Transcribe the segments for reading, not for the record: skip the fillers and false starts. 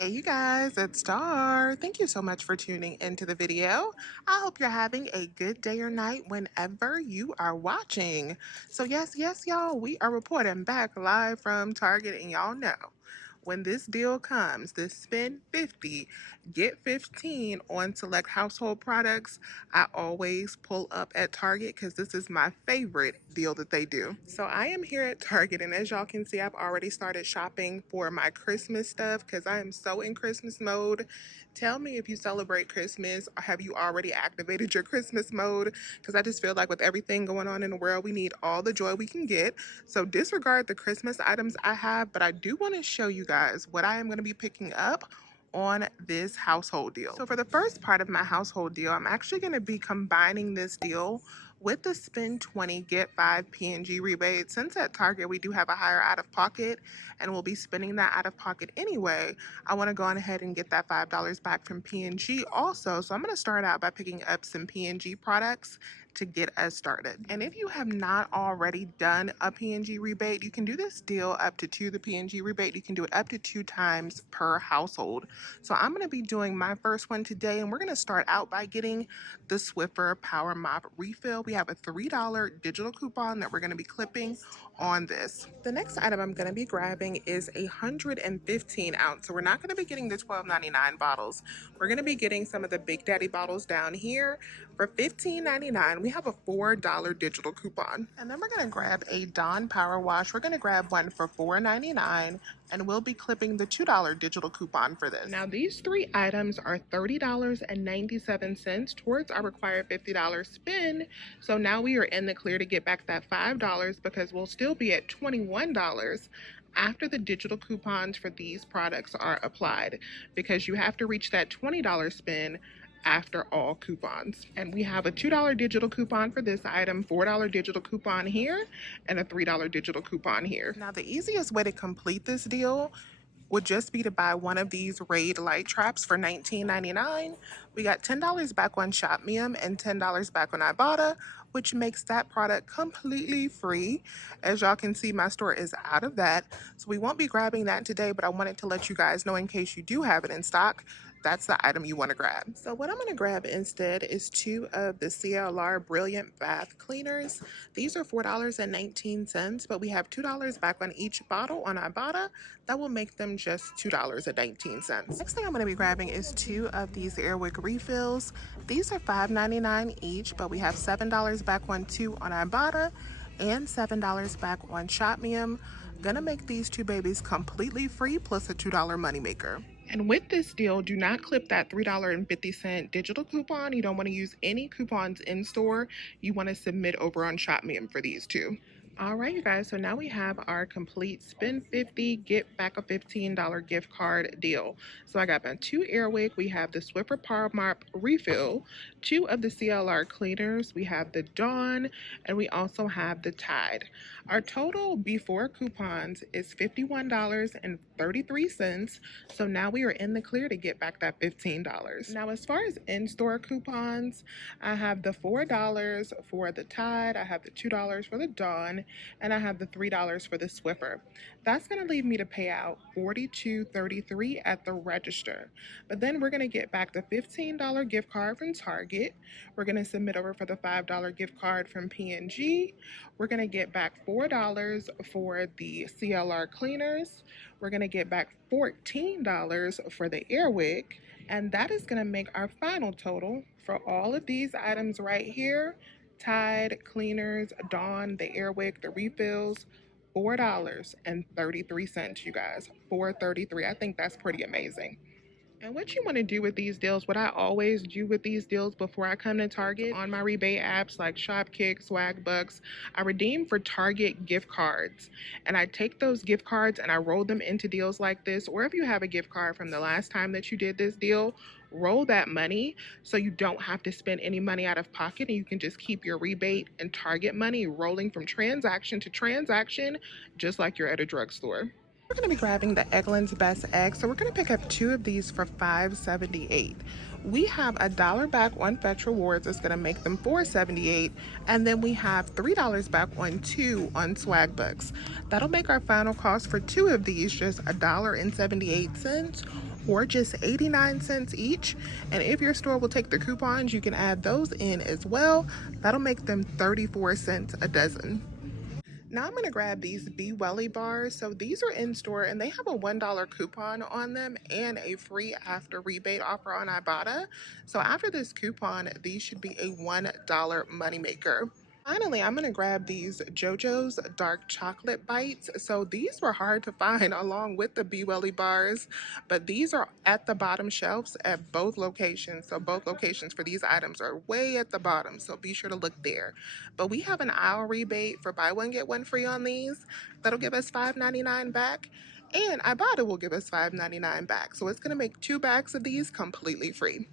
Hey you guys, it's Star. Thank you so much for tuning into the video. I hope you're having a good day or night whenever you are watching. So yes, y'all, we are reporting back live from Target, and y'all know when this deal comes, this spend 50, get 15 on select household products, I always pull up at Target because this is my favorite deal that they do. So I am here at Target, and as y'all can see, I've already started shopping for my Christmas stuff because I am so in Christmas mode. Tell me if you celebrate Christmas, or have you already activated your Christmas mode? Because I just feel like with everything going on in the world, we need all the joy we can get. So disregard the Christmas items I have, but I do want to show you guys what I am going to be picking up on this household deal. So for the first part of my household deal, I'm actually going to be combining this deal with the spend 20 get 5 P&G rebate. Since at Target we do have a higher out of pocket and we'll be spending that out of pocket anyway, I want to go on ahead and get that $5 back from P&G also. So I'm going to start out by picking up some P&G products to get us started. And if you have not already done a P&G rebate, you can do this deal up to two. The P&G rebate, you can do it up to 2 times per household. So I'm going to be doing my first one today, and we're going to start out by getting the Swiffer Power Mop refill. We have a $3 digital coupon that we're going to be clipping on this. The next item I'm going to be grabbing is a 115 ounce. So we're not going to be getting the $12.99 bottles. We're going to be getting some of the Big Daddy bottles down here for $15.99. We have a $4 digital coupon. And then we're going to grab a Dawn Power Wash. We're going to grab one for $4.99, and we'll be clipping the $2 digital coupon for this. Now these three items are $30.97 towards our required $50 spend. So now we are in the clear to get back that $5 because we'll still be at $21 after the digital coupons for these products are applied, because you have to reach that $20 spend after all coupons. And we have a $2 digital coupon for this item, $4 digital coupon here, and a $3 digital coupon here. Now the easiest way to complete this deal would just be to buy one of these Raid light traps for $19.99. We got $10 back on Shopmium and $10 back on Ibotta, which makes that product completely free. As y'all can see, my store is out of that, so we won't be grabbing that today, but I wanted to let you guys know in case you do have it in stock, that's the item you want to grab. So what I'm going to grab instead is 2 of the CLR Brilliant Bath Cleaners. These are $4.19, but we have $2 back on each bottle on Ibotta. That will make them just $2.19. Next thing I'm going to be grabbing is 2 of these Airwick refills. These are $5.99 each, but we have $7 back on 2 on Ibotta and $7 back on Shopmium. Gonna make these 2 babies completely free plus a $2 moneymaker. And with this deal, do not clip that $3.50 digital coupon. You don't want to use any coupons in store. You want to submit over on Shopmium for these two. All right, you guys, so now we have our complete spend 50, get back a $15 gift card deal. So I got my 2 Airwick, we have the Swiffer Power Mop refill, 2 of the CLR cleaners, we have the Dawn, and we also have the Tide. Our total before coupons is $51.33. So now we are in the clear to get back that $15. Now, as far as in-store coupons, I have the $4 for the Tide, I have the $2 for the Dawn, and I have the $3 for the Swiffer. That's going to leave me to pay out $42.33 at the register. But then we're going to get back the $15 gift card from Target. We're going to submit over for the $5 gift card from P&G. We're going to get back $4 for the CLR cleaners. We're going to get back $14 for the Airwick. And that is going to make our final total for all of these items right here: Tide, cleaners, Dawn, the Airwick, the refills, $4.33, you guys. $4.33. I think that's pretty amazing. And what you want to do with these deals, what I always do with these deals before I come to Target on my rebate apps like Shopkick, Swagbucks, I redeem for Target gift cards. And I take those gift cards and I roll them into deals like this. Or if you have a gift card from the last time that you did this deal, roll that money so you don't have to spend any money out of pocket, and you can just keep your rebate and Target money rolling from transaction to transaction, just like you're at a drugstore. We're going to be grabbing the Eggland's Best Egg, so we're going to pick up 2 of these for $5.78. We have $1 back on Fetch Rewards, it's going to make them $4.78, and then we have $3 back on 2 on Swag Bucks. That'll make our final cost for 2 of these just $1.78 or just 89 cents each. And if your store will take the coupons, you can add those in as well. That'll make them 34 cents a dozen. Now I'm gonna grab these Be Welly bars. So these are in store and they have a $1 coupon on them and a free after rebate offer on Ibotta. So after this coupon, these should be a $1 moneymaker. Finally, I'm gonna grab these JoJo's Dark Chocolate Bites. So these were hard to find along with the Be Welly bars, but these are at the bottom shelves at both locations. So both locations for these items are way at the bottom, so be sure to look there. But we have an aisle rebate for buy one, get one free on these. That'll give us $5.99 back. And Ibotta will give us $5.99 back. So it's gonna make 2 bags of these completely free.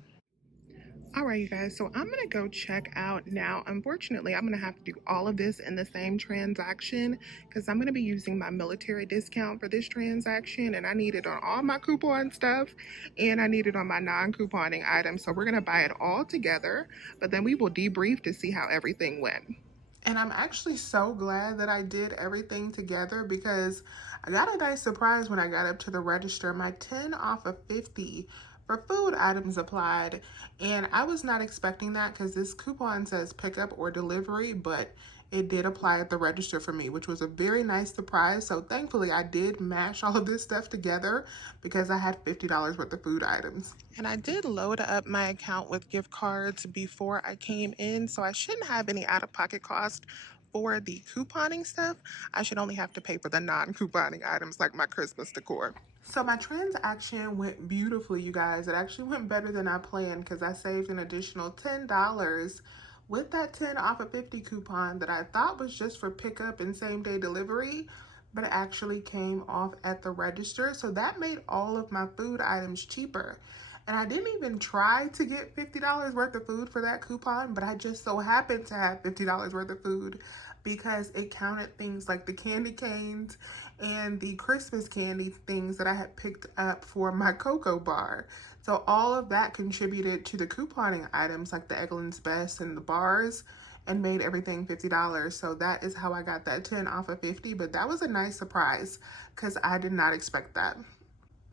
All right, you guys, so I'm gonna go check out now. Unfortunately, I'm gonna have to do all of this in the same transaction because I'm gonna be using my military discount for this transaction, and I need it on all my coupon stuff and I need it on my non-couponing items. So we're gonna buy it all together, but then we will debrief to see how everything went. And I'm actually so glad that I did everything together because I got a nice surprise when I got up to the register. My 10 off of 50 for food items applied, and I was not expecting that because this coupon says pickup or delivery, but it did apply at the register for me, which was a very nice surprise. So thankfully I did mash all of this stuff together because I had $50 worth of food items. And I did load up my account with gift cards before I came in, so I shouldn't have any out-of-pocket cost for the couponing stuff. I should only have to pay for the non-couponing items like my Christmas decor. So my transaction went beautifully, you guys. It actually went better than I planned because I saved an additional $10 with that 10 off of 50 coupon that I thought was just for pickup and same day delivery, but it actually came off at the register. So that made all of my food items cheaper. And I didn't even try to get $50 worth of food for that coupon, but I just so happened to have $50 worth of food because it counted things like the candy canes and the Christmas candy things that I had picked up for my cocoa bar. So all of that contributed to the couponing items like the Eggland's Best and the bars and made everything $50. So that is how I got that 10 off of 50, but that was a nice surprise because I did not expect that.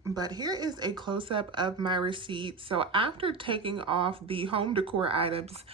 But here is a close-up of my receipt. So after taking off the home decor items,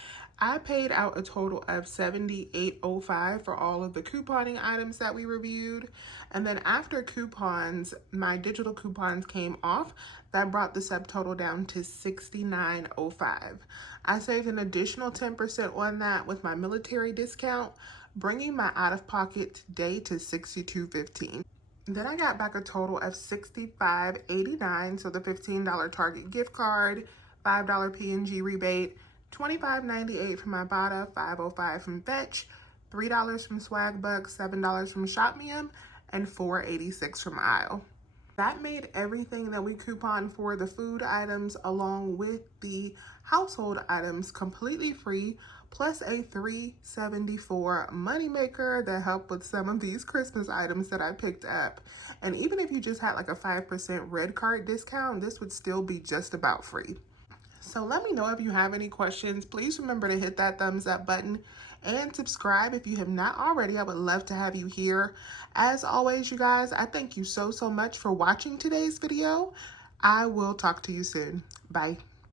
I paid out a total of $78.05 for all of the couponing items that we reviewed. And then after coupons, my digital coupons came off. That brought the subtotal down to $69.05. I saved an additional 10% on that with my military discount, bringing my out-of-pocket today to $62.15. Then I got back a total of $65.89, so the $15 Target gift card, $5 P&G rebate, $25.98 from Ibotta, $5.05 from Fetch, $3 from Swag Bucks, $7 from ShopMeum, and $4.86 from Aisle. That made everything that we couponed for, the food items along with the household items, completely free, plus a $3.74 moneymaker that helped with some of these Christmas items that I picked up. And even if you just had like a 5% red card discount, this would still be just about free. So let me know if you have any questions. Please remember to hit that thumbs up button and subscribe if you have not already. I would love to have you here. As always, you guys, I thank you so much for watching today's video. I will talk to you soon. Bye.